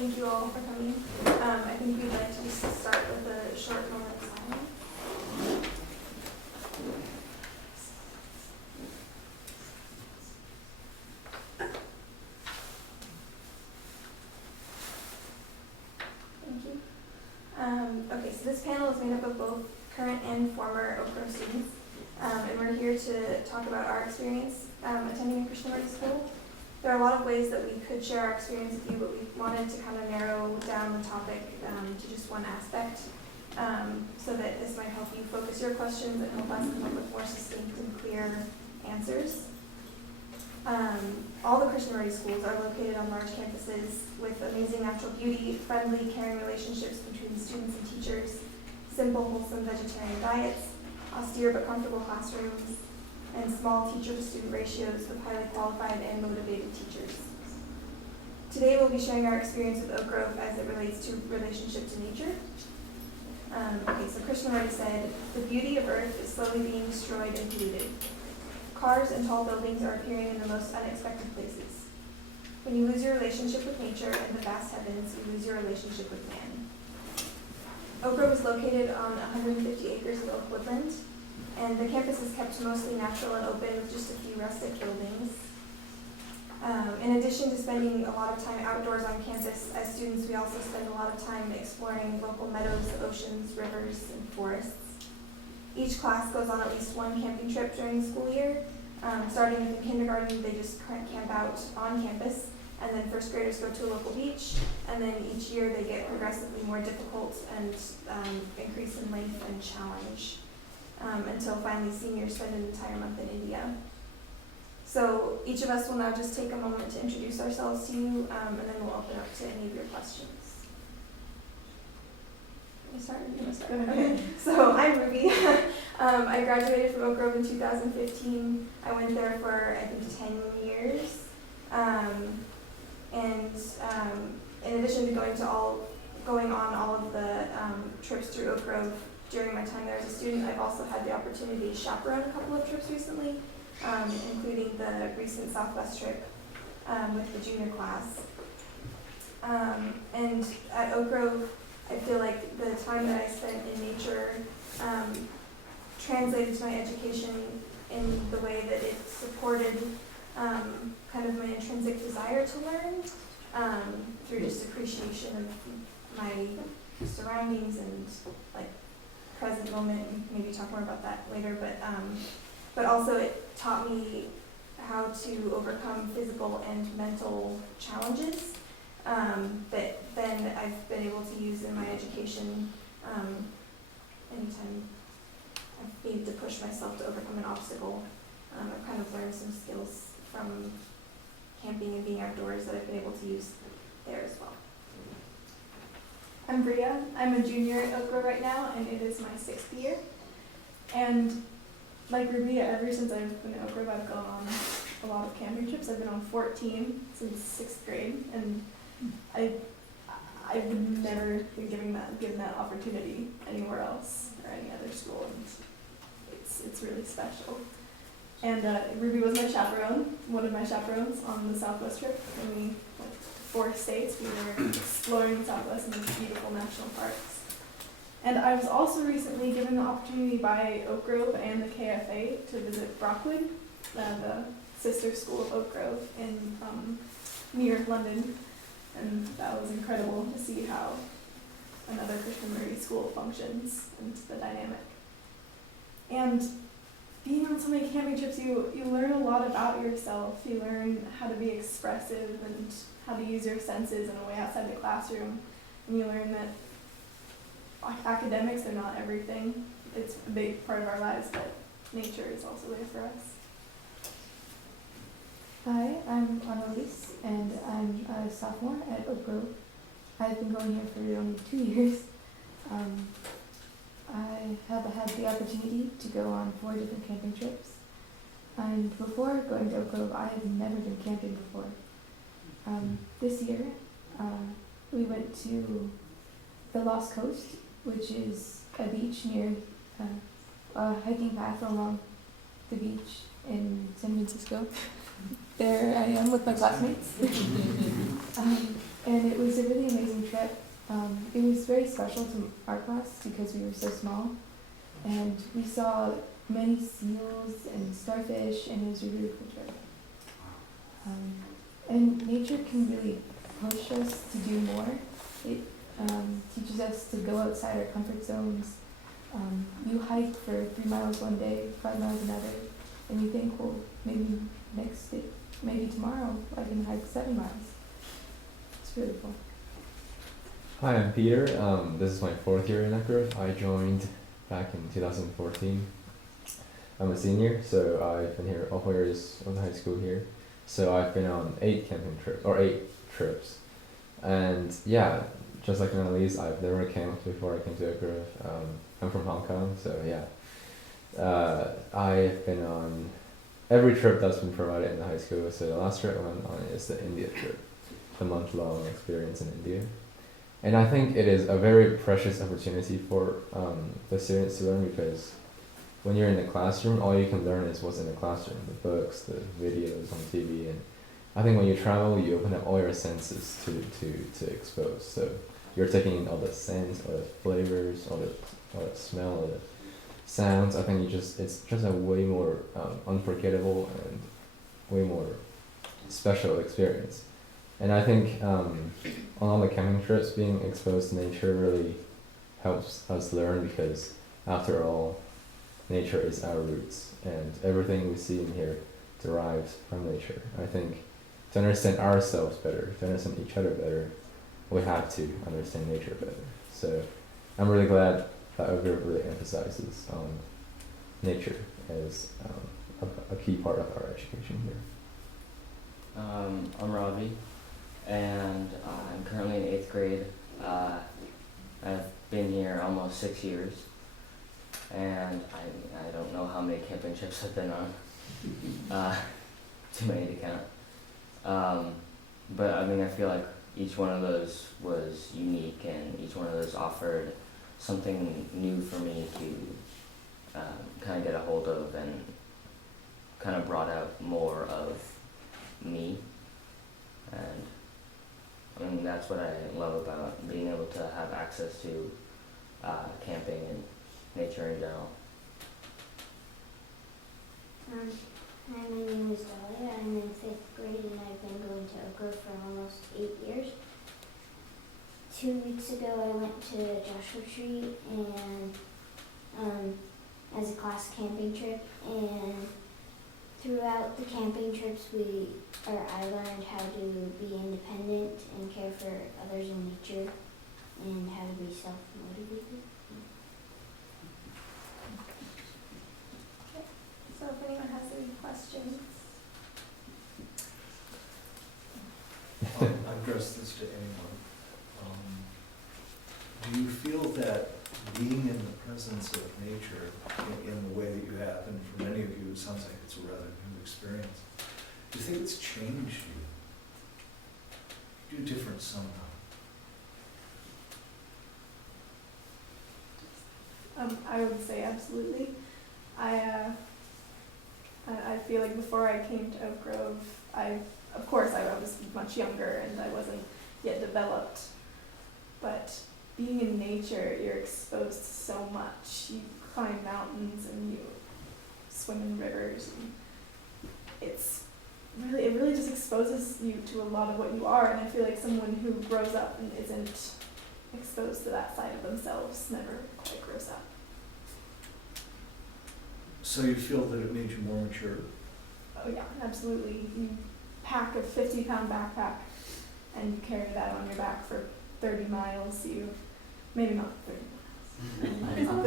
Thank you all for coming. I think we'd like to just start with a short moment of silence. Thank you. Okay, so this panel is made up of both current and former Oak Grove students, and we're here to talk about our experience attending Krishnamurti school. There are a lot of ways that we could share our experience with you, but we wanted to kind of narrow down the topic to just one aspect, so that this might help you focus your questions and help us come up with more succinct and clear answers. All the Krishnamurti schools are located on large campuses with amazing natural beauty, friendly, caring relationships between students and teachers, simple, wholesome vegetarian diets, austere but comfortable classrooms, and small teacher-to-student ratios with highly qualified and motivated teachers. Today we'll be sharing our experience with Oak Grove as it relates to relationship to nature. Okay, so Krishnamurti said, "The beauty of earth is slowly being destroyed and polluted. Cars and tall buildings are appearing in the most unexpected places. When you lose your relationship with nature and the vast heavens, you lose your relationship with man." Oak Grove is located on 150 acres of oak woodland, and the campus is kept mostly natural and open with just a few rustic buildings. In addition to spending a lot of time outdoors on campus, as students we also spend a lot of time exploring local meadows, oceans, rivers, and forests. Each class goes on at least one camping trip during the school year. Starting with in kindergarten, they just camp out on campus, and then first graders go to a local beach, and then each year they get progressively more difficult and increase in length and challenge. Until finally seniors spend an entire month in India. So each of us will now just take a moment to introduce ourselves to you, and then we'll open up to any of your questions. Can we start? You want to start? Okay. So I'm Ruby. I graduated from Oak Grove in 2015. I went there for, I think, 10 years. In addition to going on all of the trips through Oak Grove, during my time there as a student, I've also had the opportunity to chaperone a couple of trips recently, including the recent Southwest trip with the junior class. And at Oak Grove, I feel like the time that I spent in nature translated to my education in the way that it supported kind of my intrinsic desire to learn through just appreciation of my surroundings and like present moment, and maybe talk more about that later, but also it taught me how to overcome physical and mental challenges that then I've been able to use in my education anytime I've needed to push myself to overcome an obstacle. I've kind of learned some skills from camping and being outdoors that I've been able to use there as well. I'm Bria. I'm a junior at Oak Grove right now, and it is my 6th year. And like Ruby, ever since I've been at Oak Grove, I've gone on a lot of camping trips. I've been on 14 since 6th grade, and I would never been given that opportunity anywhere else or any other school, and it's really special. And Ruby was my chaperone, one of my chaperones on the Southwest trip, and we went to 4 states. We were exploring the Southwest and these beautiful national parks. And I was also recently given the opportunity by Oak Grove and the KFA to visit Brockwood, the sister school of Oak Grove in near London. And that was incredible to see how another Krishnamurti school functions and the dynamic. And being on so many camping trips, you learn a lot about yourself. You learn how to be expressive and how to use your senses in a way outside the classroom. And you learn that academics are not everything. It's a big part of our lives, but nature is also there for us. Hi, I'm Annalise, and I'm a sophomore at Oak Grove. I've been going here for only 2 years. I have had the opportunity to go on 4 different camping trips. And before going to Oak Grove, I had never been camping before. This year, we went to the Lost Coast, which is a beach near a hiking path along the beach in San Francisco. There I am with my classmates. And it was a really amazing trip. It was very special to our class because we were so small, and we saw many seals and starfish, and it was a really cool trip. And nature can really push us to do more. It teaches us to go outside our comfort zones. You hike for 3 miles one day, 5 miles another, and you think, well, maybe next day, maybe tomorrow I can hike 7 miles. It's really cool. Hi, I'm Peter. This is my 4th year in Eckgrove. I joined back in 2014. I'm a senior, so I've been here all 4 years of the high school here. So I've been on 8 trips. And yeah, just like Annalise, I've never camped before I came to Eckgrove. I'm from Hong Kong, so yeah. I've been on every trip that's been provided in the high school. So the last trip I went on is the India trip, the month-long experience in India. And I think it is a very precious opportunity for the students to learn, because when you're in the classroom, all you can learn is what's in the classroom, the books, the videos on TV. And I think when you travel, you open up all your senses to expose. So you're taking in all the scents, all the flavors, all the smell, all the sounds. I think it's just a way more unforgettable and way more special experience. And I think on all the camping trips, being exposed to nature really helps us learn, because after all, nature is our roots, and everything we see in here derives from nature. I think to understand ourselves better, to understand each other better, we have to understand nature better. So I'm really glad that Eckgrove really emphasizes nature as a key part of our education here. I'm Ravi, and I'm currently in 8th grade. I've been here almost 6 years, and I don't know how many camping trips I've been on. Too many to count. But I mean, I feel like each one of those was unique, and each one of those offered something new for me to kind of get a hold of, and kind of brought out more of me. And I mean, that's what I love about being able to have access to camping and nature in general. Hi, my name is Dahlia. I'm in 5th grade, and I've been going to Eckgrove for almost 8 years. 2 weeks ago, I went to Joshua Tree and as a class camping trip, and throughout the camping trips, I learned how to be independent and care for others in nature, and how to be self-motivated. So if anyone has any questions. I'll address this to anyone. Do you feel that being in the presence of nature in the way that you have, and for many of you it sounds like it's a rather new experience, do you think it's changed you? Do different somehow? I would say absolutely. I feel like before I came to Eckgrove, of course I was much younger and I wasn't yet developed, but being in nature, you're exposed to so much. You climb mountains and you swim in rivers, and it really just exposes you to a lot of what you are. And I feel like someone who grows up and isn't exposed to that side of themselves never quite grows up. So you feel that it made you more mature? Oh yeah, absolutely. You pack a 50-pound backpack and you carry that on your back for 30 miles. Maybe not 30 miles.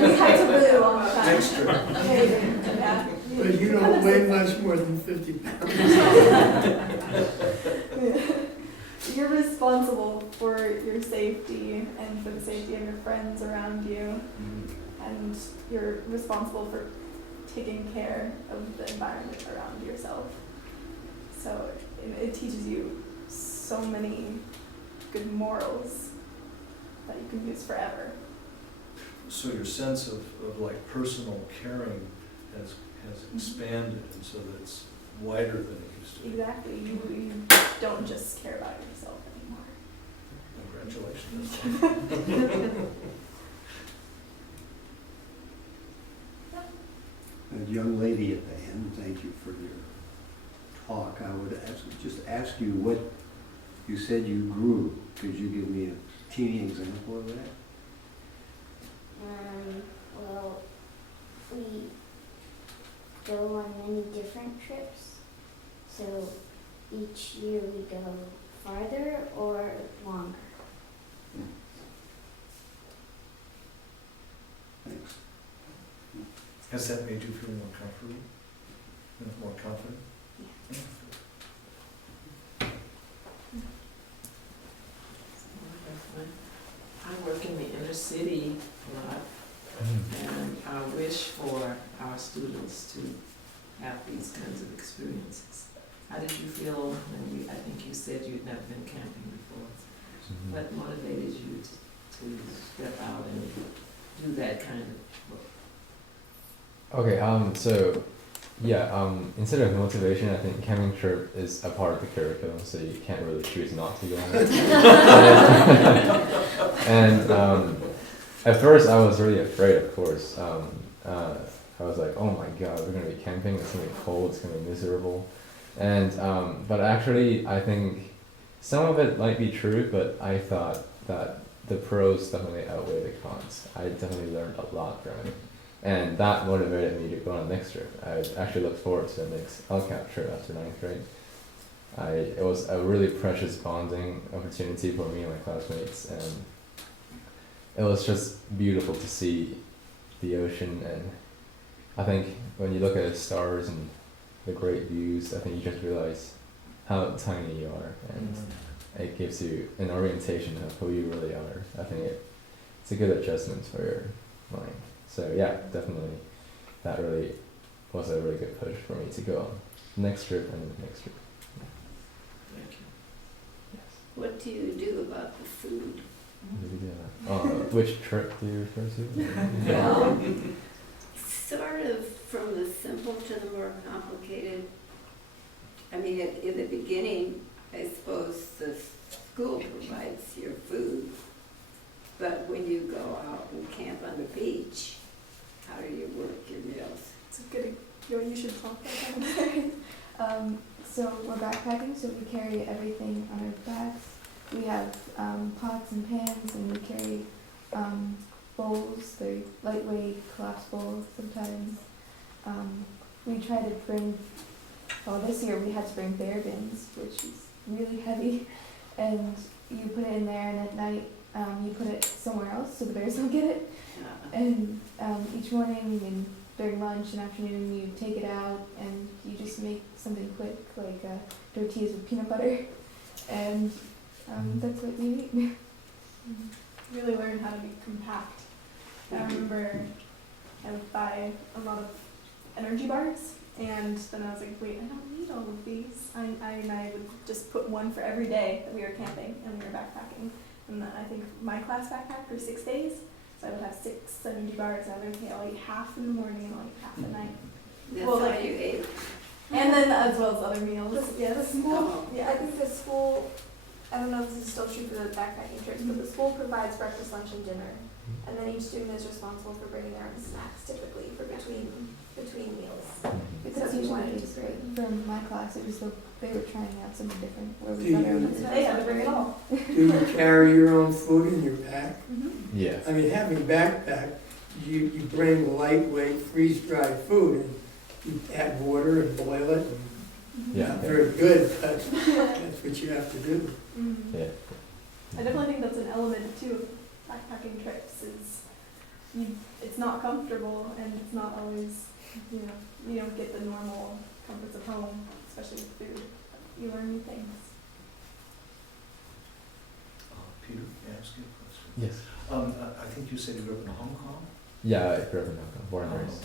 We hiked a really long time. Extra. Yeah. But you don't weigh much more than 50 pounds. You're responsible for your safety and for the safety of your friends around you. And you're responsible for taking care of the environment around yourself. So it teaches you so many good morals that you can use forever. So your sense of like personal caring has expanded, and so that it's wider than it used to be. Exactly. You don't just care about yourself anymore. Congratulations. And young lady at the end, thank you for your talk. I would ask you what you said you grew. Could you give me a teeny example of that? Well, we go on many different trips. So each year we go farther or longer. Thanks. Has that made you feel more comfortable? More confident? Yeah. I work in the inner city a lot, and I wish for our students to have these kinds of experiences. How did you feel when I think you said you'd never been camping before? What motivated you to step out and do that kind of work? Okay, so yeah, instead of motivation, I think camping trip is a part of the curriculum, so you can't really choose not to go on it. And at first, I was really afraid, of course. I was like, oh my god, we're gonna be camping, it's gonna be cold, it's gonna be miserable. And but actually, I think some of it might be true, but I thought that the pros definitely outweigh the cons. I definitely learned a lot from it. And that motivated me to go on the next trip. I actually look forward to the next LCAP trip after 9th grade. It was a really precious bonding opportunity for me and my classmates, and it was just beautiful to see the ocean. And I think when you look at the stars and the great views, I think you just realize how tiny you are, and it gives you an orientation of who you really are. I think it's a good adjustment for your mind. So yeah, definitely, that really was a really good push for me to go on next trip and the next trip. Thank you. Yes. What do you do about the food? Did we do that? Which trip do you refer to? Well, sort of from the simple to the more complicated. I mean, in the beginning, I suppose the school provides your food, but when you go out and camp on the beach, how do you work your meals? It's a good, you should talk about that. So we're backpacking, so we carry everything on our backs. We have pots and pans, and we carry bowls. They're lightweight collapse bowls sometimes. We try to bring, well, this year we had to bring bear bins, which is really heavy, and you put it in there, and at night you put it somewhere else so the bears don't get it. And each morning and during lunch and afternoon you take it out and you just make something quick, like tortillas with peanut butter, and that's what you eat. Really learn how to be compact. I remember I would buy a lot of energy bars, and then I was like, wait, I don't need all of these. I would just put one for every day that we were camping and we were backpacking. And then I think my class backpacked for 6 days, so I would have 6 energy bars. I would eat half in the morning and I'll eat half at night. That's Well, how like- you ate. And then as well as other meals. Yeah, the school. Oh. Yeah, I think the school, I don't know if this is still true for the backpacking trips, but the school provides breakfast, lunch, and dinner. And then each student is responsible for bringing their own snacks typically for between meals. It's So if you usually wanted to it's bring, for my class. It was they were trying out something different where we Do got our you- own so they had to bring it all. Do you carry your own food in your pack? Yes. I mean, having backpack, you bring lightweight, freeze-dried food, and you add water and boil it. And Yeah. not very good, but that's what you have to do. Yeah. I definitely think that's an element too of backpacking trips is it's not comfortable and it's not always, you don't get the normal comforts of home, especially with food. You learn new things. Peter, may I ask you a question? Yes. I think you said you grew up in Hong Kong? Yeah, I grew up in Hong Kong, born and raised.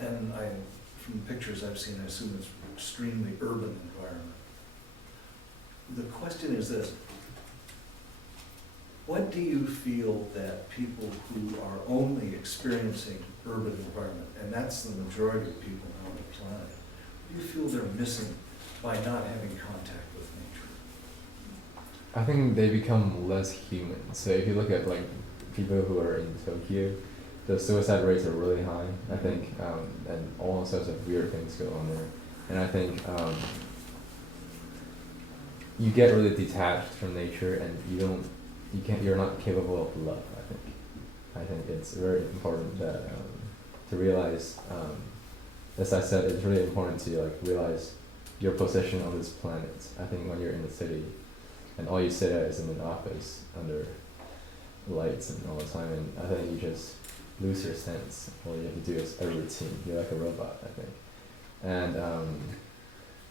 And from the pictures I've seen, I assume it's an extremely urban environment. The question is this: what do you feel that people who are only experiencing urban environment, and that's the majority of people now on the planet, what do you feel they're missing by not having contact with nature? I think they become less human. So if you look at like people who are in Tokyo, the suicide rates are really high. I think, and all sorts of weird things go on there. And I think you get really detached from nature, and you're not capable of love. I think it's very important that to realize, as I said, it's really important to like realize your position on this planet. I think when you're in the city, and all you sit at is in an office under lights and all the time, and I think you just lose your sense. All you have to do is a routine. You're like a robot, I think. And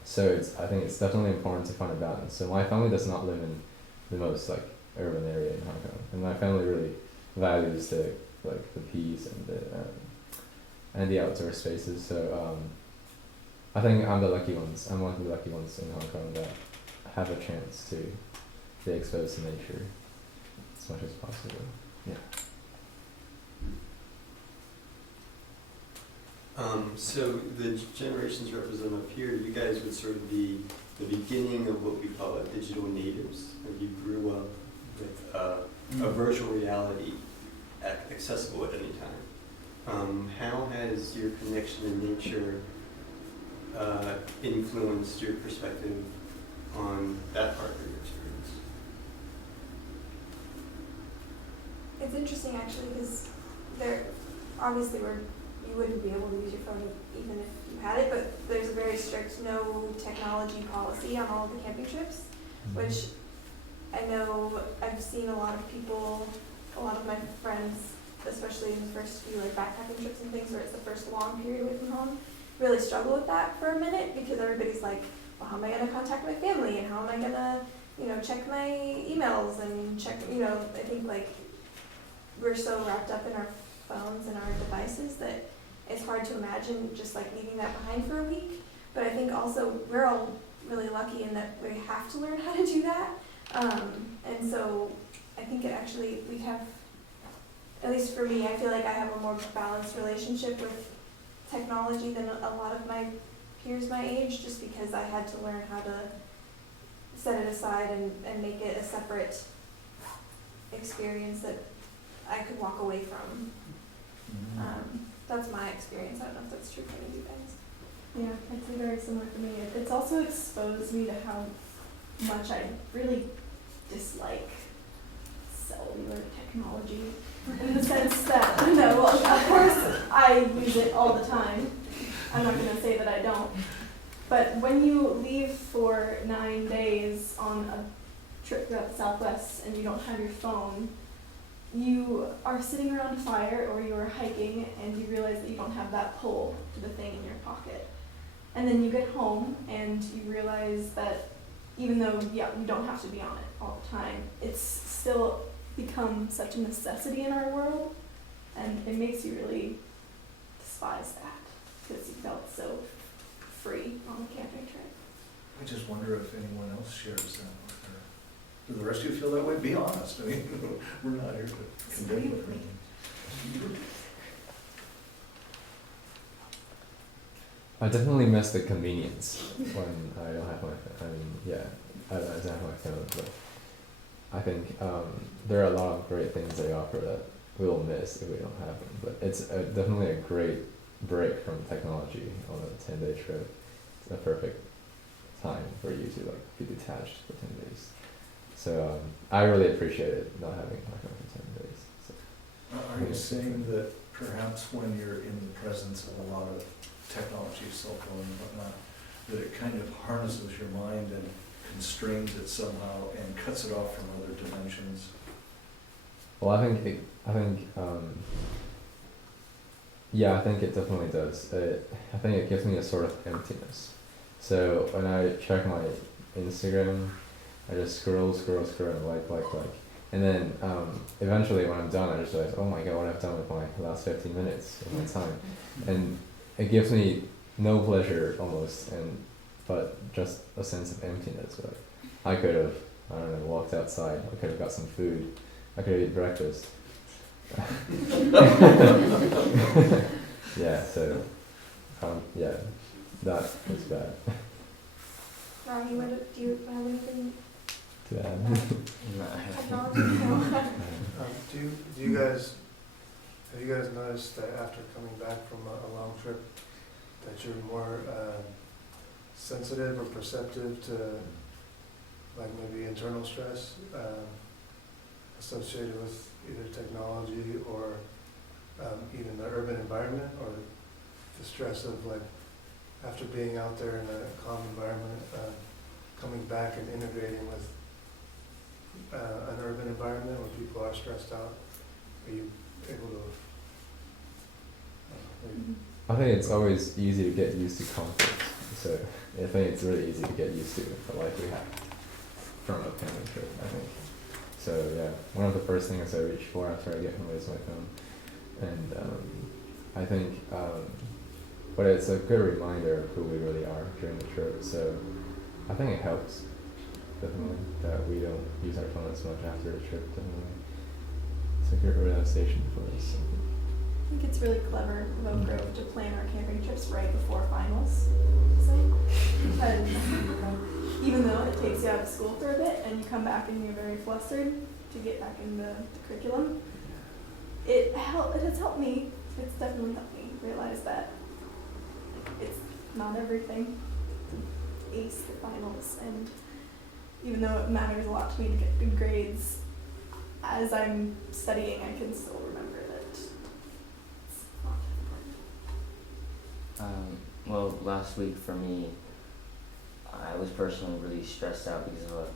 so I think it's definitely important to find a balance. So my family does not live in the most like urban area in Hong Kong, and my family really values the peace and the outdoor spaces. So I think I'm the lucky ones. I'm one of the lucky ones in Hong Kong that have a chance to be exposed to nature as much as possible. Yeah. So the generations represented up here, you guys would sort of be the beginning of what we call digital natives. And you grew up with a virtual reality accessible at any time. How has your connection to nature influenced your perspective on that part of your experience? It's interesting actually, because there obviously you wouldn't be able to use your phone even if you had it, but there's a very strict no technology policy on all of the camping trips, which I know I've seen a lot of my friends, especially in the first few like backpacking trips and things where it's the first long period away from home, really struggle with that for a minute, because everybody's like, well, how am I going to contact my family, and how am I going to, check my emails and check, I think like we're so wrapped up in our phones and our devices that it's hard to imagine just like leaving that behind for a week. But I think also we're all really lucky in that we have to learn how to do that. And so I think we have, at least for me, I feel like I have a more balanced relationship with technology than a lot of my peers my age, just because I had to learn how to set it aside and make it a separate experience that I could walk away from. That's my experience. I don't know if that's true for any of you guys. Yeah, I'd say very similar for me. It's also exposed me to how much I really dislike cellular technology, in the sense that, of course I use it all the time. I'm not going to say that I don't. But when you leave for 9 days on a trip throughout the Southwest and you don't have your phone, you are sitting around a fire or you're hiking and you realize that you don't have that pull to the thing in your pocket. And then you get home and you realize that even though, you don't have to be on it all the time, it's still become such a necessity in our world, and it makes you really despise that, because you felt so free on the camping trip. I just wonder if anyone else shares that with her. Do the rest of you feel that way? Be honest. I mean, we're not here to condemn you for anything. I definitely miss the convenience when I don't have my phone. I don't have my phone, but I think there are a lot of great things they offer that we'll miss if we don't have them. But it's definitely a great break from technology on a 10-day trip. It's a perfect time for you to be detached for 10 days. So I really appreciated not having my phone for 10 days. So. Are you saying that perhaps when you're in the presence of a lot of technology, cell phone and whatnot, that it kind of harnesses your mind and constrains it somehow and cuts it off from other dimensions? Well, I think it definitely does. I think it gives me a sort of emptiness. So when I check my Instagram, I just scroll and like. And then eventually when I'm done, I just realize, oh my god, what I've done with my last 15 minutes of my time. And it gives me no pleasure almost, but just a sense of emptiness. Like, I could have, walked outside. I could have got some food. I could have eaten breakfast. that was bad. Ravi, do you have anything To that. technology? No. Do you guys, have you guys noticed that after coming back from a long trip, that you're more sensitive or perceptive to like maybe internal stress associated with either technology or even the urban environment, or the stress of like after being out there in a calm environment, coming back and integrating with an urban environment where people are stressed out? Are you able to? I think it's always easy to get used to conflict. So I think it's really easy to get used to the life we have from a camping trip, I think. So yeah, one of the first things I reach for after I get home is my phone. And I think, but it's a good reminder of who we really are during the trip. So I think it helps, definitely, that we don't use our phone as much after the trip, definitely. It's a good relaxation for us. I think it's really clever of Oak Grove to plan our camping trips right before finals. So, because even though it takes you out of school for a bit and you come back and you're very flustered to get back in the curriculum, it has helped me. It's definitely helped me realize that it's not everything to ace the finals, and even though it matters a lot to me to get good grades, as I'm studying, I can still remember that it's not important. Well, last week for me, I was personally really stressed out because I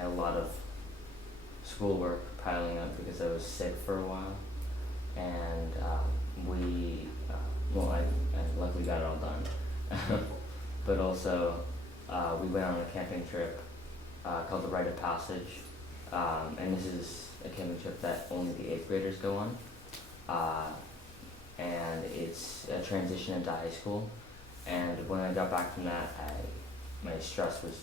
had a lot of schoolwork piling up because I was sick for a while, and I luckily got it all done. But also, we went on a camping trip called the Rite of Passage, and this is a camping trip that only the 8th graders go on, and it's a transition into high school. And when I got back from that, my stress was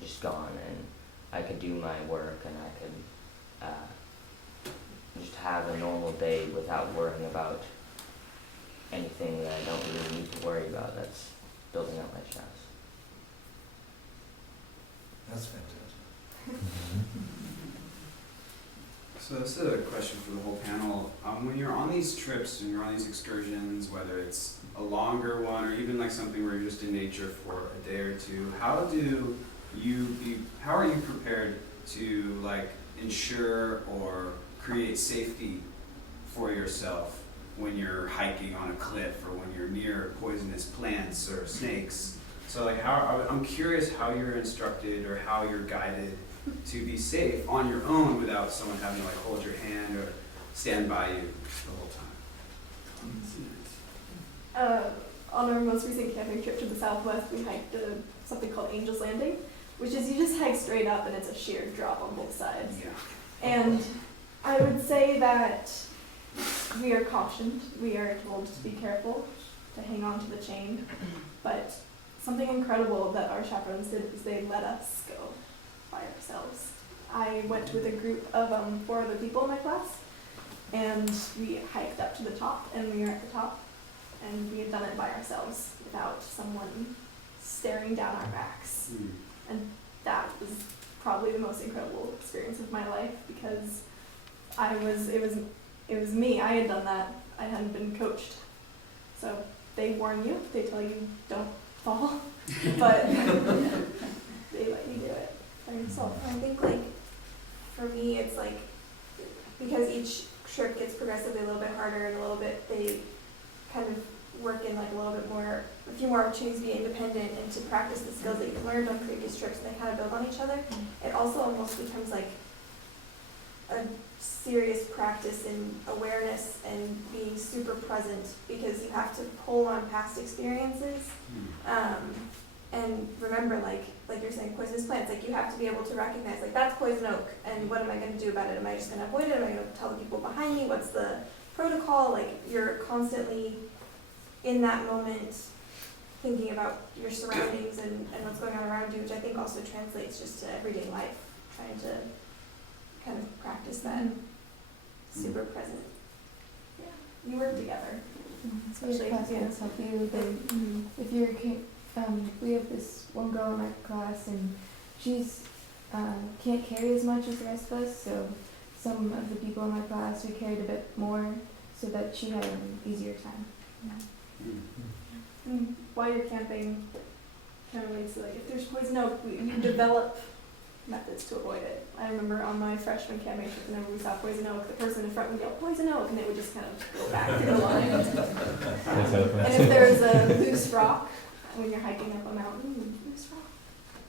just gone, and I could do my work, and I could just have a normal day without worrying about anything that I don't really need to worry about that's building up my stress. That's fantastic. So this is a question for the whole panel. When you're on these trips and you're on these excursions, whether it's a longer one or even like something where you're just in nature for a day or two, how are you prepared to like ensure or create safety for yourself when you're hiking on a cliff or when you're near poisonous plants or snakes? So like I'm curious how you're instructed or how you're guided to be safe on your own without someone having to like hold your hand or stand by you the whole time. On our most recent camping trip to the Southwest, we hiked something called Angel's Landing, which is you just hike straight up and it's a sheer drop on both sides. Yeah. And I would say that we are cautioned, we are told to be careful, to hang on to the chain, but something incredible that our chaperones did is they let us go by ourselves. I went with a group of 4 other people in my class, and we hiked up to the top, and we were at the top, and we had done it by ourselves without someone staring down our backs. And that was probably the most incredible experience of my life, because it was me. I had done that. I hadn't been coached. So they warn you, they tell you don't fall, but they let you do it by yourself. I think like for me it's like because each trip gets progressively a little bit harder and a little bit they kind of work in like a few more opportunities to be independent and to practice the skills that you've learned on previous trips, and they kind of build on each other. It also almost becomes like a serious practice in awareness and being super present, because you have to pull on past experiences and remember, like you're saying, poisonous plants, like you have to be able to recognize, like that's poison oak, and what am I going to do about it? Am I just going to avoid it? Am I going to tell the people behind me? What's the protocol? Like you're constantly in that moment thinking about your surroundings and what's going on around you, which I think also translates just to everyday life, trying to kind of practice that super present. Yeah, we work together. So your classmates help you. If you're we have this one girl in my class, and she's can't carry as much as the rest of us, so some of the people in my class we carried a bit more so that she had an easier time. And while you're camping, kind of leads to like, if there's poison oak, you develop methods to avoid it. I remember on my freshman camping trip, whenever we saw poison oak, the person in front would yell, "Poison oak," and it would just kind of go back through the line. And if there's a loose rock, when you're hiking up a mountain, loose rock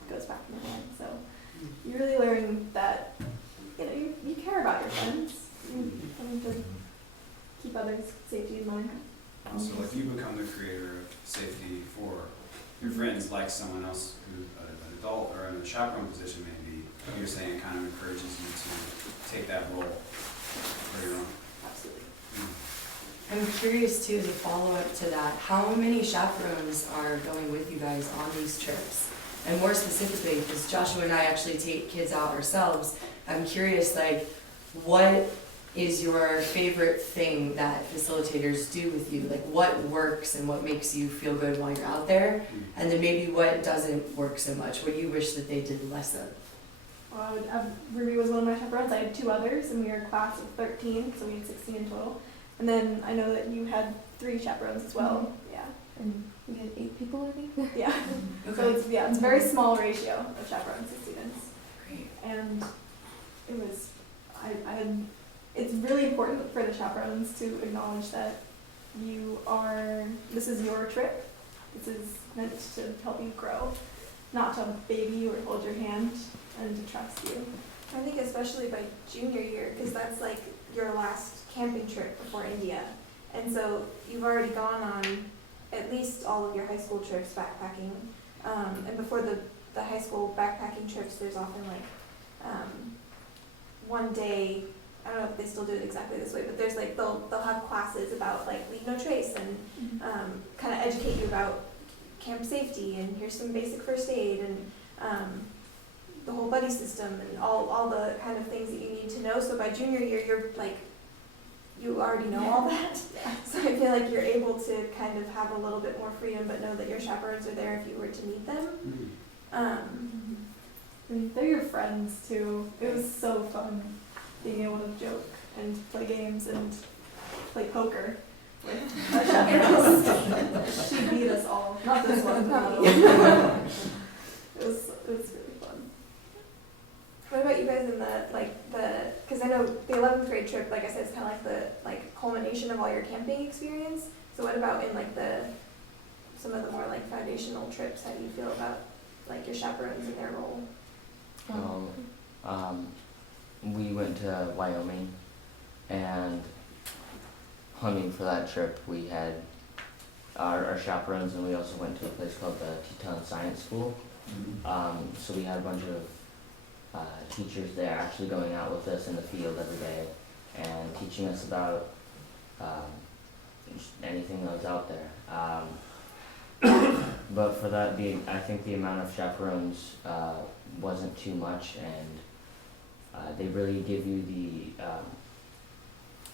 goes back in your line. So you really learn that, you care about your friends. You need to keep others' safety in mind. So like you become the creator of safety for your friends, like someone else who, an adult or in a chaperone position maybe, you're saying it kind of encourages you to take that role for your own. Absolutely. I'm curious too, as a follow-up to that, how many chaperones are going with you guys on these trips? And more specifically, because Joshua and I actually take kids out ourselves, I'm curious, like, what is your favorite thing that facilitators do with you? Like, what works and what makes you feel good while you're out there? And then maybe what doesn't work so much? What do you wish that they did less of? Well, Ruby was one of my chaperones. I had 2 others, and we were a class of 13, so we had 16 in total. And then I know that you had 3 chaperones as well. Mm-hmm. Yeah. And we had 8 people, I think. Yeah. Okay. So it's a very small ratio of chaperones to students. Great. And it was, it's really important for the chaperones to acknowledge that this is your trip. This is meant to help you grow, not to baby you or hold your hand, and to trust you. I think especially by junior year, because that's like your last camping trip before India. And so you've already gone on at least all of your high school trips backpacking. And before the high school backpacking trips, there's often like one day, I don't know if they still do it exactly this way, but there's like, they'll have classes about like leave no trace and kind of educate you about camp safety, and here's some basic first aid, and the whole buddy system, and all the kind of things that you need to know. So by junior year, you're like, you already know all that. Yeah. So I feel like you're able to kind of have a little bit more freedom, but know that your chaperones are there if you were to need them. And they're your friends too. It was so fun being able to joke and play games and play poker with our chaperones. She beat us all. Not this one, but it was really fun. What about you guys in because I know the 11th grade trip, like I said, is kind of like the culmination of all your camping experience. So what about in some of the more foundational trips? How do you feel about your chaperones and their role? We went to Wyoming, and for that trip we had our chaperones, and we also went to a place called the Teton Science School. So we had a bunch of teachers there actually going out with us in the field every day and teaching us about anything that was out there. But for that, I think the amount of chaperones wasn't too much, and they really give you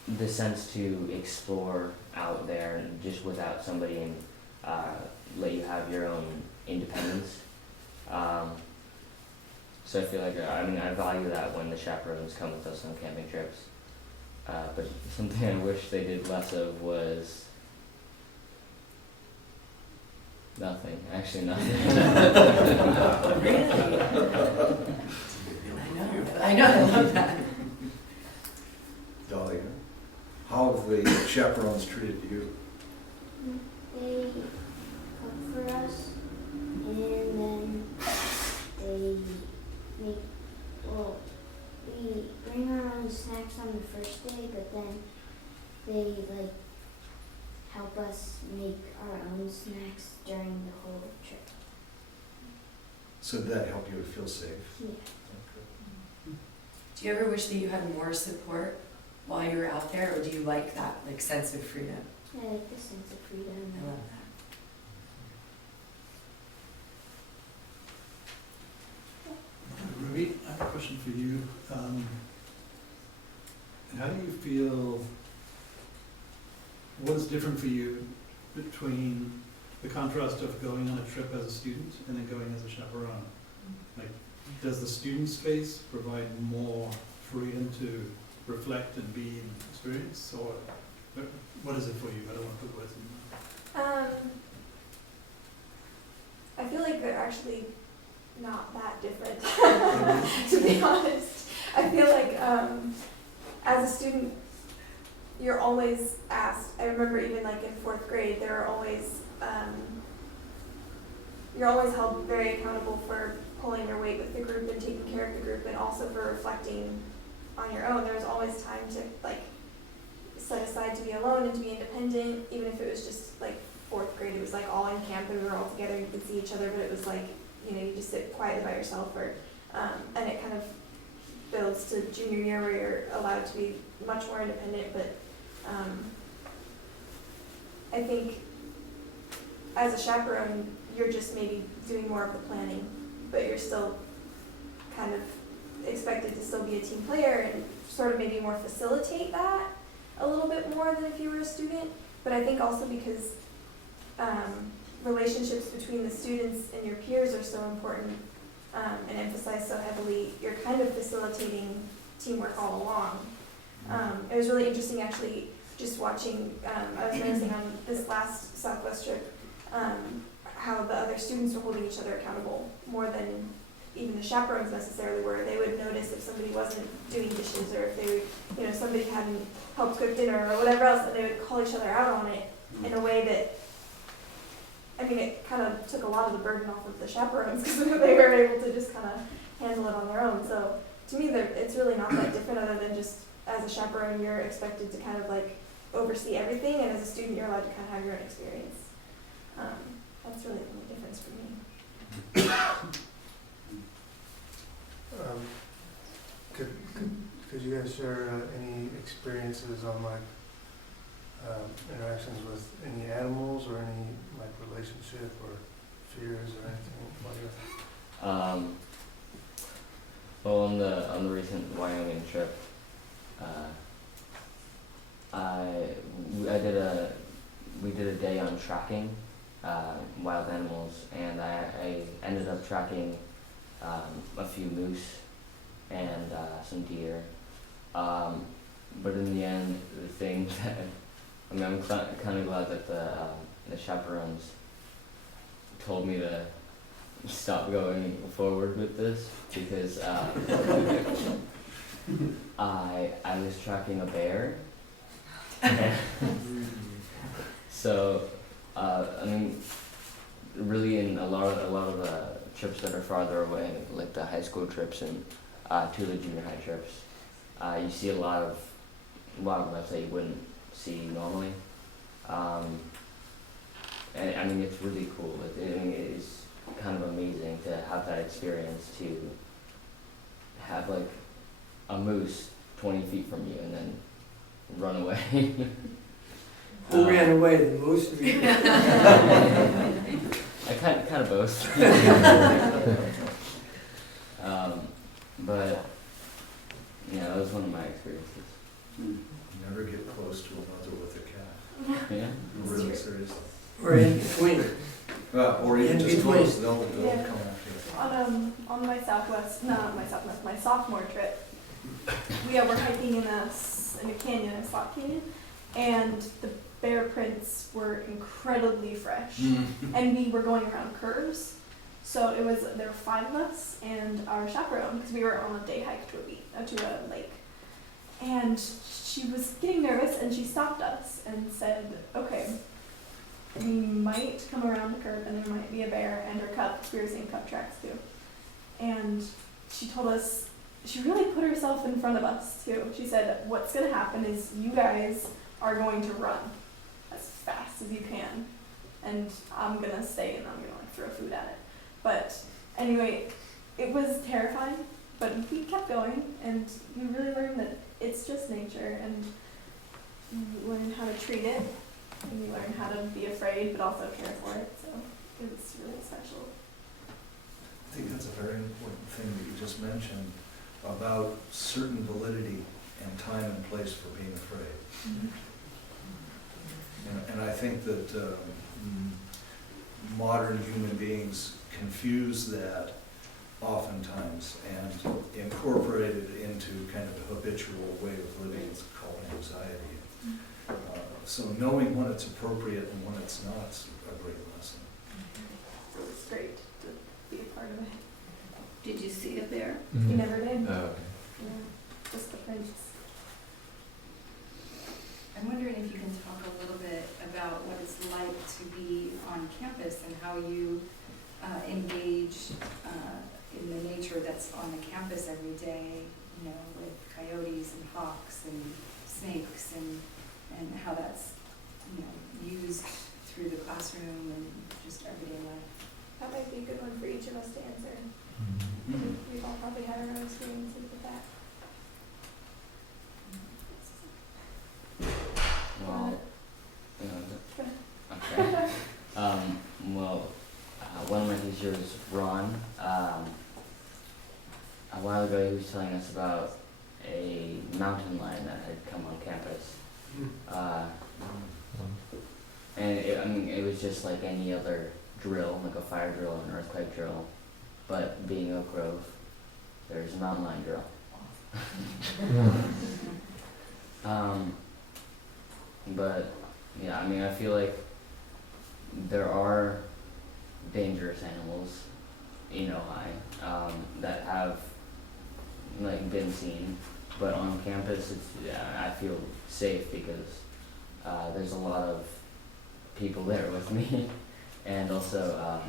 the sense to explore out there and just without somebody, and let you have your own independence. So I feel like, I value that when the chaperones come with us on camping trips. But something I wish they did less of was nothing. Actually, nothing. Really? I know, I love that. Dahlia, how have the chaperones treated you? They cook for us, and then they we bring our own snacks on the first day, but then they help us make our own snacks during the whole trip. So did that help you to feel safe? Yeah. Do you ever wish that you had more support while you were out there, or do you like that sense of freedom? I like the sense of freedom. I love that. Ruby, I have a question for you. How do you feel, what is different for you between the contrast of going on a trip as a student and then going as a chaperone. Like, does the student space provide more freedom to reflect and be in experience, or what is it for you? I don't want to put words in your mouth. I feel like they're actually not that different, to be honest. I feel like as a student, you're always asked, I remember even like in 4th grade, there are always, you're always held very accountable for pulling your weight with the group and taking care of the group, and also for reflecting on your own. There was always time to like set aside to be alone and to be independent, even if it was just like 4th grade, it was like all in camp and we were all together, you could see each other, but it was like, you know, you just sit quietly by yourself, or, and it kind of builds to junior year where you're allowed to be much more independent, but I think as a chaperone, you're just maybe doing more of the planning, but you're still kind of expected to still be a team player and sort of maybe more facilitate that a little bit more than if you were a student. But I think also because relationships between the students and your peers are so important and emphasized so heavily, you're kind of facilitating teamwork all along. It was really interesting actually just watching, I was noticing on this last Southwest trip, how the other students were holding each other accountable more than even the chaperones necessarily were. They would notice if somebody wasn't doing dishes, or if they, you know, somebody hadn't helped cook dinner or whatever else, and they would call each other out on it in a way that, I mean, it kind of took a lot of the burden off of the chaperones because they were able to just kind of handle it on their own. So to me, it's really not that different, other than just as a chaperone, you're expected to kind of like oversee everything, and as a student, you're allowed to kind of have your own experience. That's really the only difference for me. Could you guys share any experiences on like interactions with any animals, or any like relationship or fears or anything like that? Well, on the recent Wyoming trip, we did a day on tracking wild animals, and I ended up tracking a few moose and some deer. But in the end, the thing that, I mean, I'm kind of glad that the chaperones told me to stop going forward with this, because I was tracking a bear. So I mean, really, in a lot of the trips that are farther away, like the high school trips and to the junior high trips, you see a lot of wildlife that you wouldn't see normally. And I mean, it's really cool. It's kind of amazing to have that experience, to have like a moose 20 feet from you and then run away. Who ran away, the moose? I kind of both. But yeah, that was one of my experiences. Never get close to a mother with a calf. Yeah. Really seriously. Or in between? Or even In just between. close, they'll Yeah. come after you. On my my sophomore trip, we were hiking in a canyon, a slot canyon, and the bear prints were incredibly fresh. And we were going around curves, so there were 5 of us and our chaperone, because we were on a day hike to a lake. And she was getting nervous, and she stopped us and said, "Okay, we might come around the curve, and there might be a bear and her cub." We were seeing cub tracks too. And she told us, she really put herself in front of us too. She said, "What's going to happen is you guys are going to run as fast as you can, and I'm going to stay and I'm going to like throw food at it." But anyway, it was terrifying, but we kept going, and you really learn that it's just nature, and you learn how to treat it, and you learn how to be afraid but also care for it. So it was really special. I think that's a very important thing that you just mentioned about certain validity and time and place for being afraid. And I think that modern human beings confuse that oftentimes and incorporate it into kind of a habitual way of living. It's called anxiety. So knowing when it's appropriate and when it's not is a great lesson. It's great to be a part of it. Did you see it there? Mhm. You never did? Oh, okay. Yeah, just the prints. I'm wondering if you can talk a little bit about what it's like to be on campus and how you engage in the nature that's on the campus every day, you know, with coyotes and hawks and snakes and how that's, you know, used through the classroom and just everyday life. That might be a good one for each of us to answer. Mhm. We've all probably had our own experiences with that. Well, you know, Go ahead. okay. Well, one of my teachers, Ron, a while ago he was telling us about a mountain lion that had come on campus. And it was just like any other drill, like a fire drill, an earthquake drill, but being Oak Grove, there's a mountain lion drill. But yeah, I mean, I feel like there are dangerous animals, you know, that have like been seen, but on campus, I feel safe because there's a lot of people there with me, and also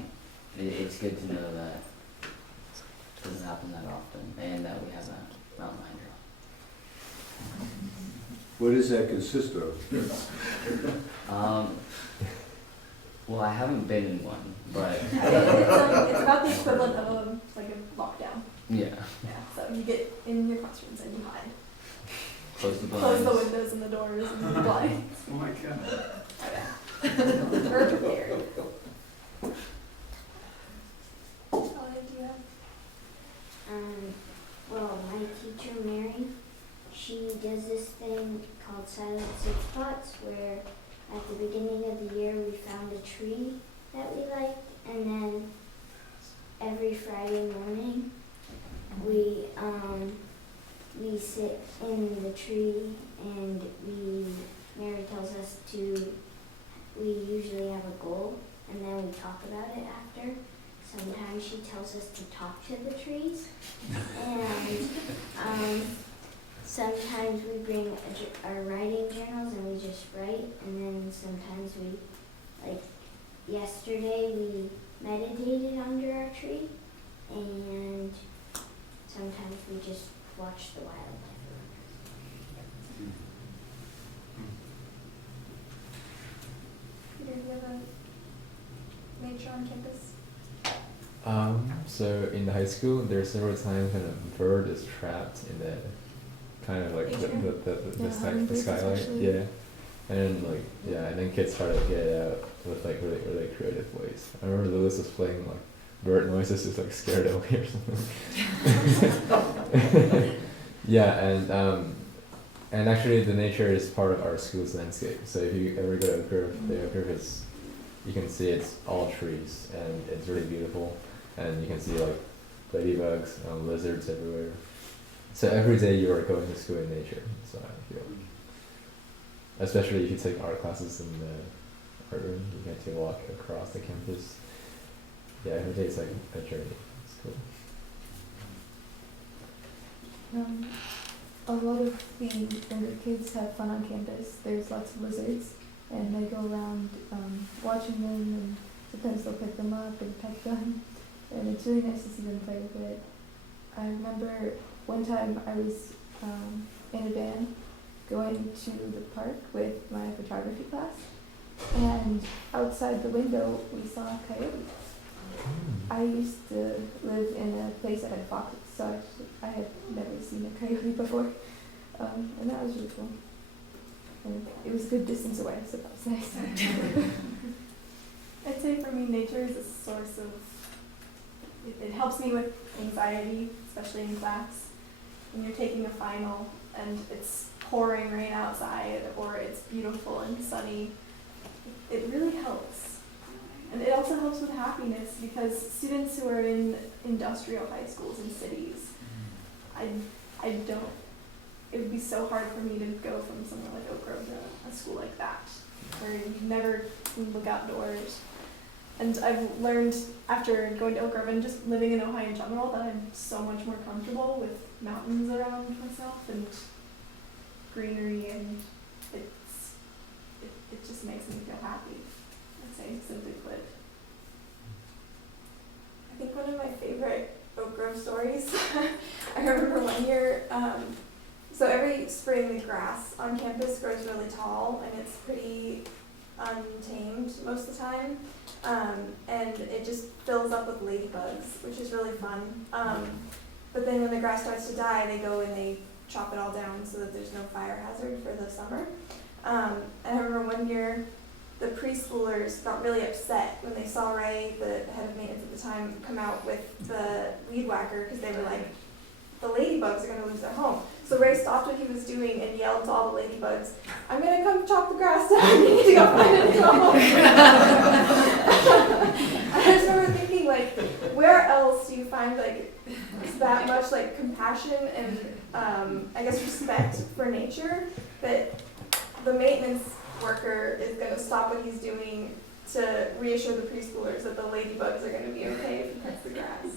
it's good to know that it doesn't happen that often, and that we have a mountain lion drill. What does that consist of? Well, I haven't been in one, but It's about the equivalent of like a lockdown. yeah, Yeah, so you get in your classrooms and you hide. close the Close blinds. the windows and the doors and the blinds. Oh my god. We're prepared. Talia, do you have? Well, my teacher, Mary, she does this thing called Silent Six Spots, where at the beginning of the year we found a tree that we liked, and then every Friday morning we sit in the tree and Mary tells us we usually have a goal and then we talk about it after. Sometimes she tells us to talk to the trees, and sometimes we bring our writing journals and we just write, and then sometimes like yesterday, we meditated under our tree, and sometimes we just watch the wildlife around Peter, do you have a nature on campus? So in the high school, there are several times when a bird is trapped in the kind of like the skylight, especially. yeah, and like and then kids try to get it out with like really creative ways. I remember Lewis was playing like bird noises, just like scared away or something. Yeah, and actually the nature is part of our school's landscape. So if you ever go to Oak Grove, the Oak Grove is, you can see it's all trees and it's really beautiful, and you can see like ladybugs, lizards everywhere. So every day you are going to school in nature. So I feel, especially if you take art classes in the art room, you get to walk across the campus. Yeah, every day it's like a journey. It's cool. A lot of the younger kids have fun on campus. There's lots of lizards, and they go around watching them, and sometimes they'll pick them up and pet them, and it's really nice to see them play with it. I remember one time I was in a band going to the park with my photography class, and outside the window we saw a coyote. I used to live in a place that had foxes, so I had never seen a coyote before, and that was really cool. And it was a good distance away, so that was nice. I'd say for me, nature is a source of, it helps me with anxiety, especially in class. When you're taking a final and it's pouring rain outside or it's beautiful and sunny, it really helps. And it also helps with happiness because students who are in industrial high schools in cities, I don't, it would be so hard for me to go from somewhere like Oak Grove to a school like that, where you never can look outdoors. And I've learned after going to Oak Grove and just living in Ohio in general that I'm so much more comfortable with mountains around myself and greenery, and it just makes me feel happy, I'd say, simply put. I think one of my favorite Oak Grove stories, I remember one year, so every spring the grass on campus grows really tall and it's pretty untamed most of the time, and it just fills up with ladybugs, which is really fun. But then when the grass starts to die, they go and they chop it all down so that there's no fire hazard for the summer. And I remember one year the preschoolers got really upset when they saw Ray, the head of maintenance at the time, come out with the weed whacker because they were like, the ladybugs are going to lose their home. So Ray stopped what he was doing and yelled to all the ladybugs, I'm going to come chop the grass down, you need to go find a new home. I just remember thinking, like, where else do you find like that much like compassion and I guess respect for nature that the maintenance worker is going to stop what he's doing to reassure the preschoolers that the ladybugs are going to be okay if he cuts the grass.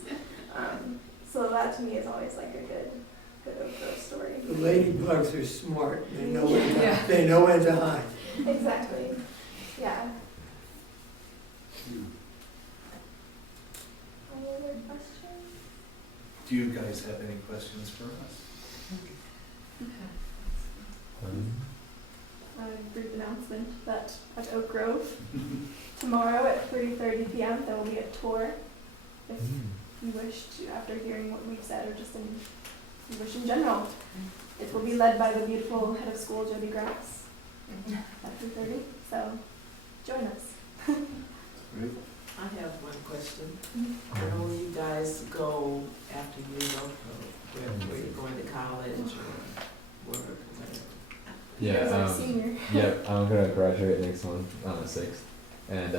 So that to me is always like a good Oak Grove story. The ladybugs are smart. They know when to hide. Exactly. Yeah. Any other questions? Do you guys have any questions for us? A brief announcement that at Oak Grove, tomorrow at 3:30 p.m. there will be a tour. If you wish to, after hearing what we've said, or just you wish in general, it will be led by the beautiful head of school, Jody Grass, at 3:30. So join us. Right? I have one question. I know when you guys go after you leave Oak Grove, where you're going to college or work or whatever. Yeah, I'm gonna graduate next month on the 6th, and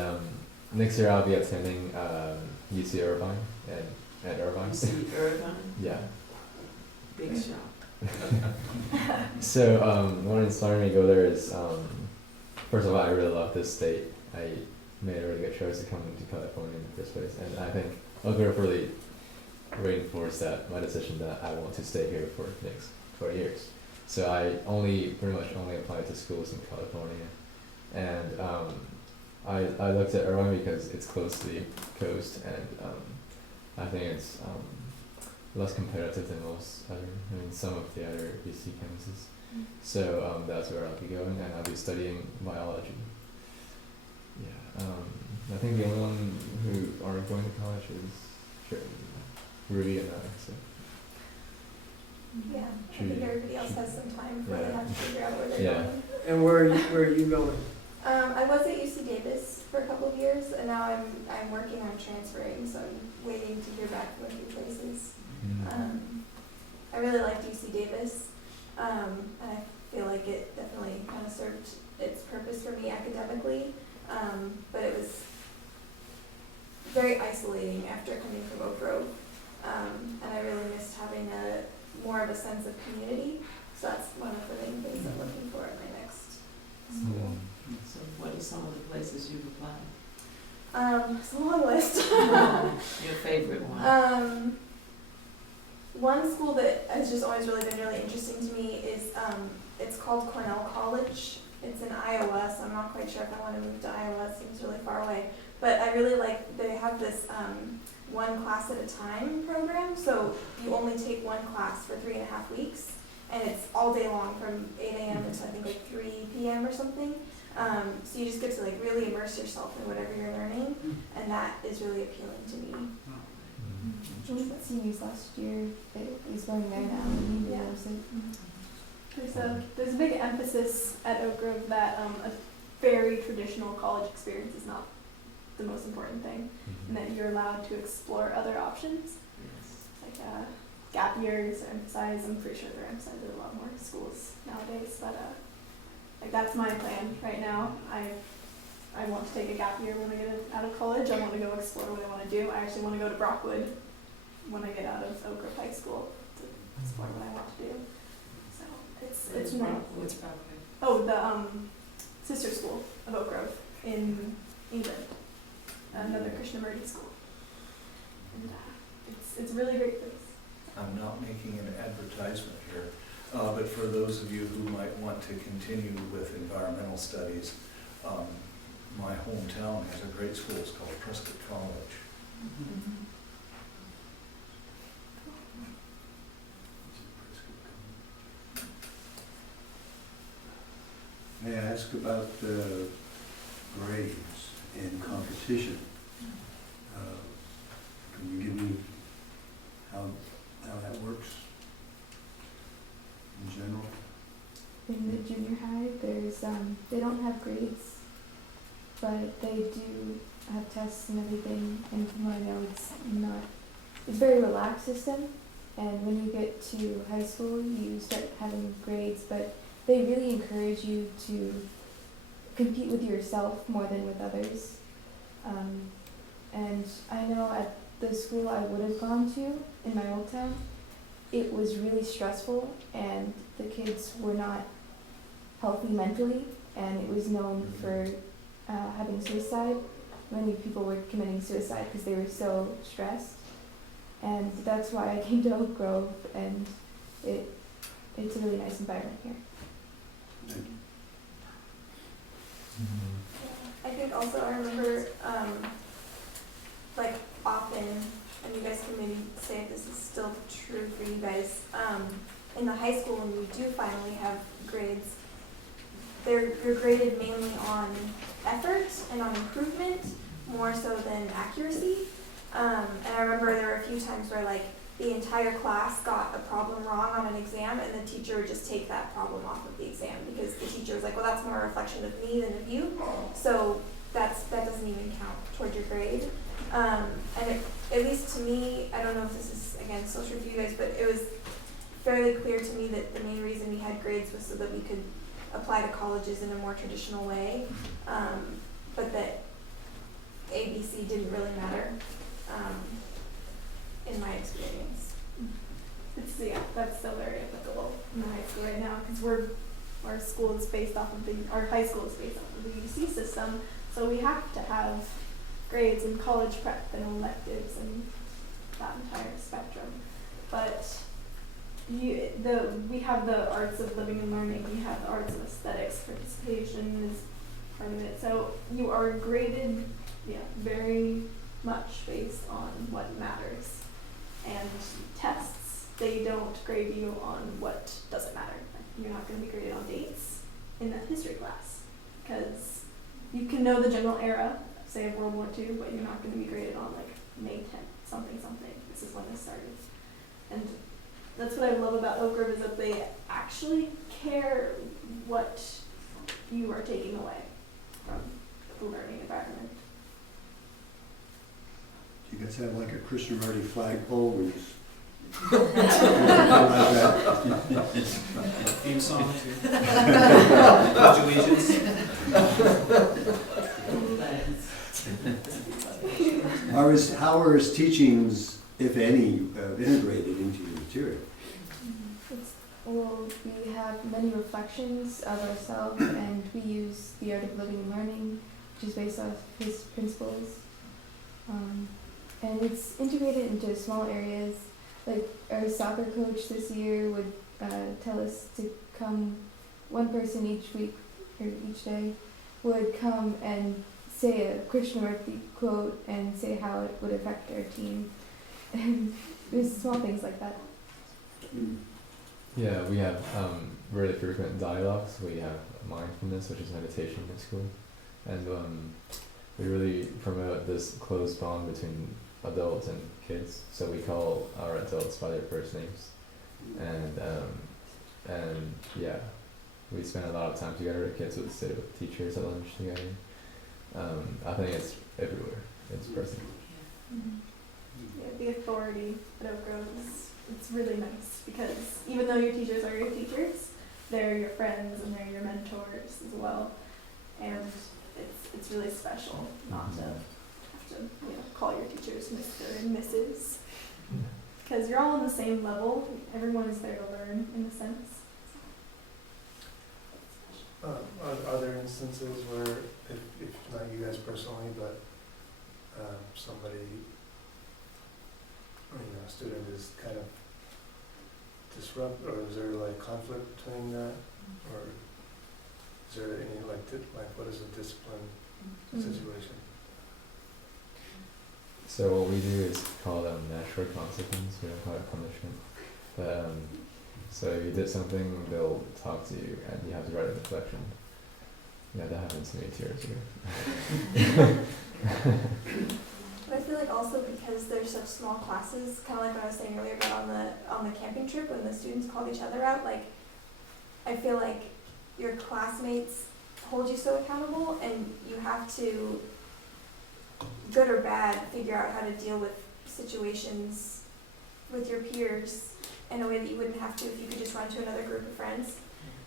next year I'll be attending UC Irvine at Irvine. UC Irvine? Yeah. Big shop. So what inspired me to go there is first of all, I really love this state. I made a really good choice to come to California in the first place, and I think Oak Grove really reinforced my decision that I want to stay here for the next 4 years. So I pretty much only applied to schools in California, and I looked at Irvine because it's close to the coast, and I think it's less competitive than some of the other BC campuses. So that's where I'll be going, and I'll be studying biology. Yeah, I think the only one who aren't going to college is Ruby and I. So. Yeah, I think everybody else has some time before they have to figure out where they're going. And where are you going? I was at UC Davis for a couple of years, and now I'm working on transferring, so I'm waiting to hear back from a few places. I really liked UC Davis, and I feel like it definitely kind of served its purpose for me academically, but it was very isolating after coming from Oak Grove, and I really missed having more of a sense of community, so that's one of the main things I'm looking for in my next school. So what are some of the places you've applied? It's a long list. Your favorite one? One school that has just always really been really interesting to me is, it's called Cornell College. It's in Iowa, so I'm not quite sure if I want to move to Iowa. It seems really far away. But I really like, they have this one class at a time program, so you only take one class for 3.5 weeks, and it's all day long from 8 a.m. until I think like 3 p.m. or something. So you just get to like really immerse yourself in whatever you're learning, and that is really appealing to me. I was at CMU's last year. He's going there now. There's a big emphasis at Oak Grove that a very traditional college experience is not the most important thing, and that you're allowed to explore other options. Like gap years are emphasized. I'm pretty sure they're emphasized at a lot more schools nowadays, but like that's my plan right now. I want to take a gap year when I get out of college. I want to go explore what I want to do. I actually want to go to Brockwood when I get out of Oak Grove High School to explore what I want to do. So it's nice. What's Brockwood? Oh, the sister school of Oak Grove in England, another Krishnamurti school, and it's a really great place. I'm not making an advertisement here, but for those of you who might want to continue with environmental studies, my hometown has a great school. It's called Prescott College. Mm-hmm. May I ask about the grades and competition? Can you give me how that works in general? In the junior high, there's they don't have grades, but they do have tests and everything. And from what I know, it's a very relaxed system. And when you get to high school, you start having grades, but they really encourage you to compete with yourself more than with others. And I know at the school I would have gone to in my old town, it was really stressful, and the kids were not healthy mentally, and it was known for having suicide. Many people were committing suicide because they were so stressed, and that's why I came to Oak Grove, and it's a really nice environment here. I think also I remember, like often, and you guys can maybe say if this is still true for you guys, in the high school when we do finally have grades, you're graded mainly on effort and on improvement, more so than accuracy. And I remember there were a few times where like the entire class got a problem wrong on an exam, and the teacher would just take that problem off of the exam because the teacher was like, well, that's more a reflection of me than of you, so that doesn't even count toward your grade. And at least to me, I don't know if this is, again, so true for you guys, but it was fairly clear to me that the main reason we had grades was so that we could apply to colleges in a more traditional way, but that ABC didn't really matter. In my experience, that's still very applicable in high school right now because our school is based off of our high school is based off of the UC system, so we have to have grades in college prep and electives and that entire spectrum. But we have the arts of living and learning, we have the arts of aesthetics, participation is part of it. So you are graded, very much based on what matters. And tests, they don't grade you on what doesn't matter. You're not going to be graded on dates in that history class because you can know the general era, say of World War II, but you're not going to be graded on like May 10th, something. This is when this started. And that's what I love about Oak Grove is that they actually care what you are taking away from the learning environment. You guys have like a Krishnamurti flagpole where you Theme song too. Pledge allegiance. How are his teachings, if any, integrated into your material? Well, we have many reflections of ourselves, and we use the art of living and learning, which is based off his principles. And it's integrated into small areas. Like our soccer coach this year would tell us to come, one person each week or each day would come and say a Krishnamurti quote and say how it would affect our team. And there's small things like that. Yeah, we have really frequent dialogues. We have mindfulness, which is meditation at school. And we really promote this close bond between adults and kids. So we call our adults by their first names. And yeah, we spend a lot of time together. The kids would sit with teachers at lunch together. I think it's everywhere. It's present. Yeah, the authority at Oak Grove it's really nice because even though your teachers are your teachers, they're your friends and they're your mentors as well. And it's really special not to have to, you know, call your teachers Mr. and Mrs. Because you're all on the same level. Everyone is there to learn, in a sense. Are there instances where, if not you guys personally, but somebody, or, you know, a student is kind of disrupt, or is there like conflict between that, or is there any like what is a discipline situation? So what we do is call them natural consequence. We don't call it punishment. But so if you did something, they'll talk to you, and you have to write a reflection. Yeah, that happened to me 2 years ago. But I feel like also because there's such small classes, kind of like what I was saying earlier about on the camping trip when the students called each other out, like I feel like your classmates hold you so accountable, and you have to, good or bad, figure out how to deal with situations with your peers in a way that you wouldn't have to if you could just run to another group of friends,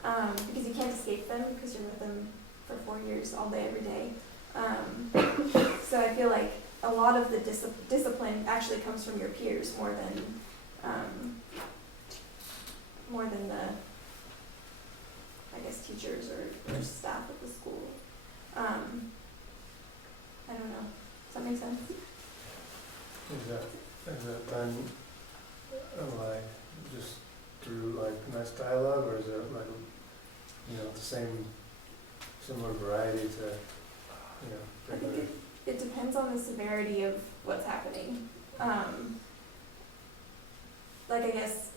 because you can't escape them because you're with them for 4 years all day every day. So I feel like a lot of the discipline actually comes from your peers more than the, I guess, teachers or staff at the school. I don't know. Does that make sense? Is that done like just through like nice dialogue, or is there like, you know, the similar variety to, you know, I regular? think it depends on the severity of what's happening. Like I guess,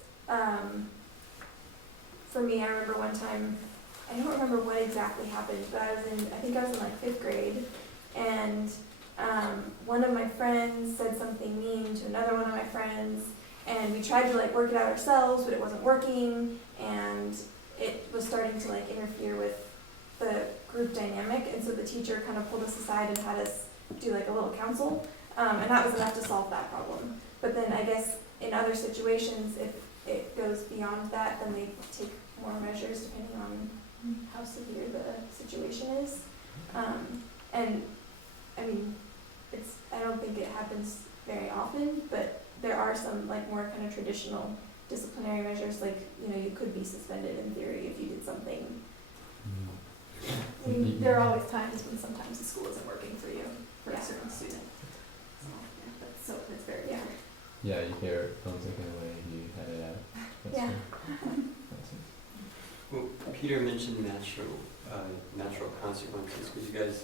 for me, I remember one time, I don't remember what exactly happened, but I think I was in like 5th grade, and one of my friends said something mean to another one of my friends, and we tried to like work it out ourselves, but it wasn't working, and it was starting to like interfere with the group dynamic, and so the teacher kind of pulled us aside and had us do like a little council, and that was enough to solve that problem. But then I guess in other situations, if it goes beyond that, then they take more measures depending on how severe the situation is. And I mean, I don't think it happens very often, but there are some like more kind of traditional disciplinary measures, like, you know, you could be suspended in theory if you did something. I mean, there are always times when sometimes the school isn't working for you, for a certain student. So it's very rare. Yeah, you hear phones taken away, you had it out. That's Yeah. Well, Peter mentioned natural consequences. Could you guys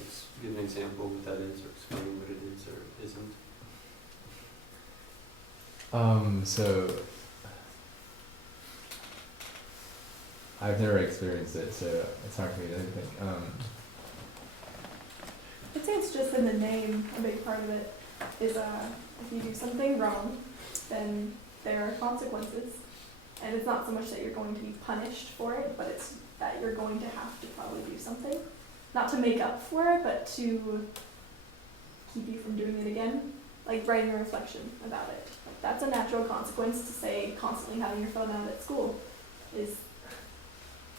give an example of what that is, or explain what it is or isn't? So I've never experienced it, so it's hard for me to think. I'd say it's just in the name. A big part of it is if you do something wrong, then there are consequences. And it's not so much that you're going to be punished for it, but it's that you're going to have to probably do something. Not to make up for it, but to keep you from doing it again. Like writing a reflection about it. Like that's a natural consequence to say constantly having your phone out at school is,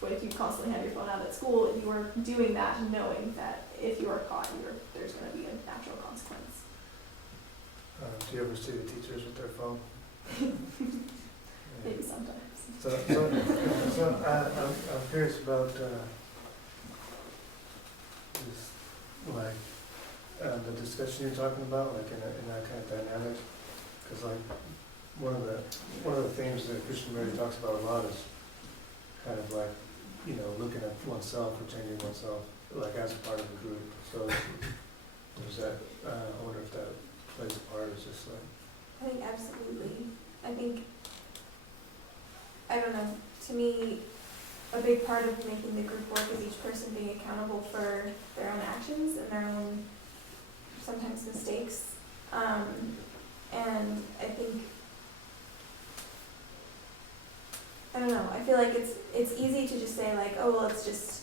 what if you constantly have your phone out at school, you are doing that knowing that if you are caught, there's going to be a natural consequence. Do you ever see the teachers with their phone? Maybe sometimes. So I'm curious about this, like, the discussion you're talking about, like in that kind of dynamic, because like one of the themes that Krishnamurti talks about a lot is kind of like, you know, looking at oneself or changing oneself, like as a part of the group. So there's that. I wonder if that plays a part. It's just like. I think absolutely. I think, I don't know, to me, a big part of making the group work is each person being accountable for their own actions and their own, sometimes, mistakes. And I think, I don't know, I feel like it's easy to just say like, oh, well, it's just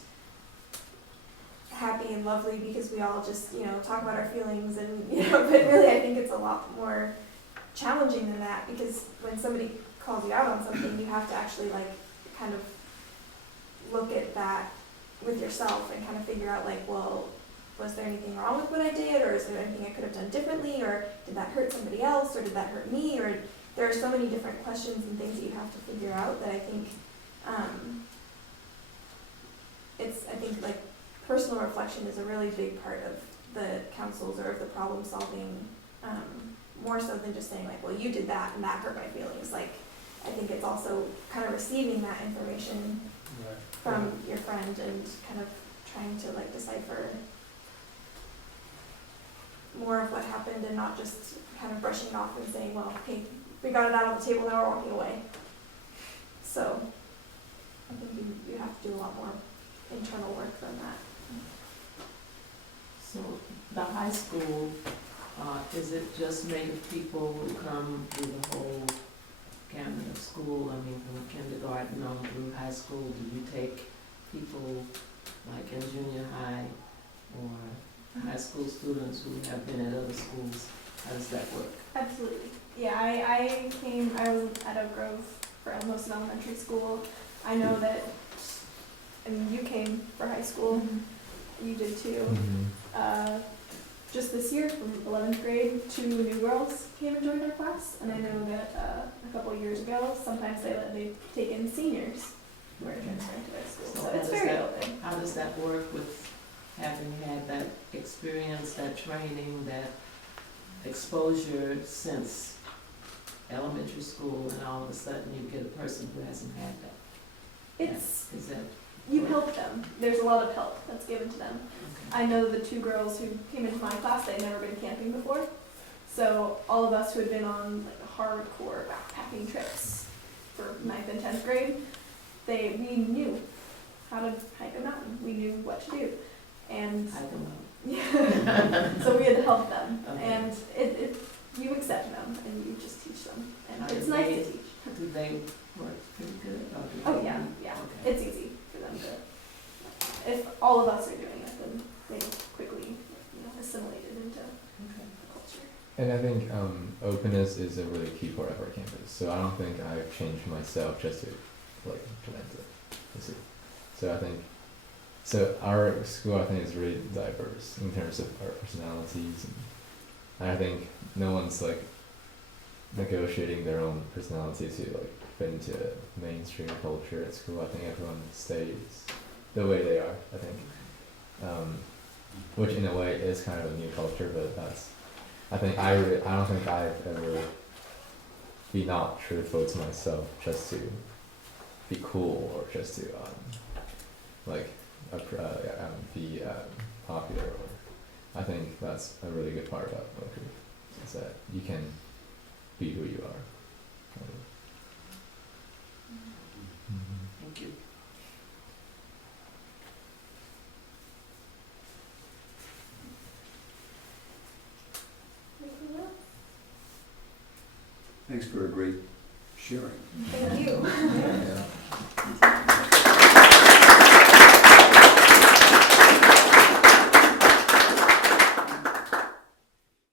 happy and lovely because we all just, you know, talk about our feelings and, you know, but really I think it's a lot more challenging than that, because when somebody calls you out on something, you have to actually like kind of look at that with yourself and kind of figure out like, well, was there anything wrong with what I did, or is there anything I could have done differently, or did that hurt somebody else, or did that hurt me, or there are so many different questions and things that you have to figure out that I think I think like personal reflection is a really big part of the councils or of the problem solving, more so than just saying like, well, you did that and that hurt my feelings. Like, I think it's also kind of receiving that information from your friend and kind of trying to like decipher more of what happened and not just kind of brushing it off and saying, well, okay, we got it out on the table, now we're walking away. So I think you have to do a lot more internal work than that. So the high school, is it just made of people who come through the whole gamut of school? I mean, from kindergarten on through high school, do you take people like in junior high or high school students who have been at other schools? How does that work? Absolutely. Yeah, I was at Oak Grove for most of elementary school. I know that, I mean, you came for high school. You did too. Just this year, from 11th grade, 2 new girls came and joined our class, and I know that a couple of years ago, sometimes they take in seniors who are transferring to their school. So it's very open. How does that work with having had that experience, that training, that exposure since elementary school, and all of a sudden you get a person who hasn't had that? Is that you help them. There's a lot of help that's given to them. okay? I know the 2 girls who came into my class, they'd never been camping before. So all of us who had been on like hardcore backpacking trips for 9th and 10th grade, we knew how to hike a mountain. We knew what to do. And I don't know. yeah. So we had to help them. Okay. And you accept them and you just teach them. And How it's do nice they- to teach. Do they work pretty good? Or do Oh they- yeah, yeah. Okay. It's easy for them to, if all of us are doing it, then they quickly, assimilate it into Okay. the culture. And I think openness is a really key part of our campus. So I don't think I've changed myself just to like blend it. You see. So I think our school I think is really diverse in terms of our personalities, and I think no one's like negotiating their own personality to like fit into mainstream culture at school. I think everyone stays the way they are. I think, which in a way is kind of a new culture, but that's. I think I don't think I've ever be not truthful to myself just to be cool or just to be popular. Or I think that's a really good part about Oak Grove, is that you can be who you are. Thank you. Anything else? Thanks for a great sharing. Thank you. Yeah.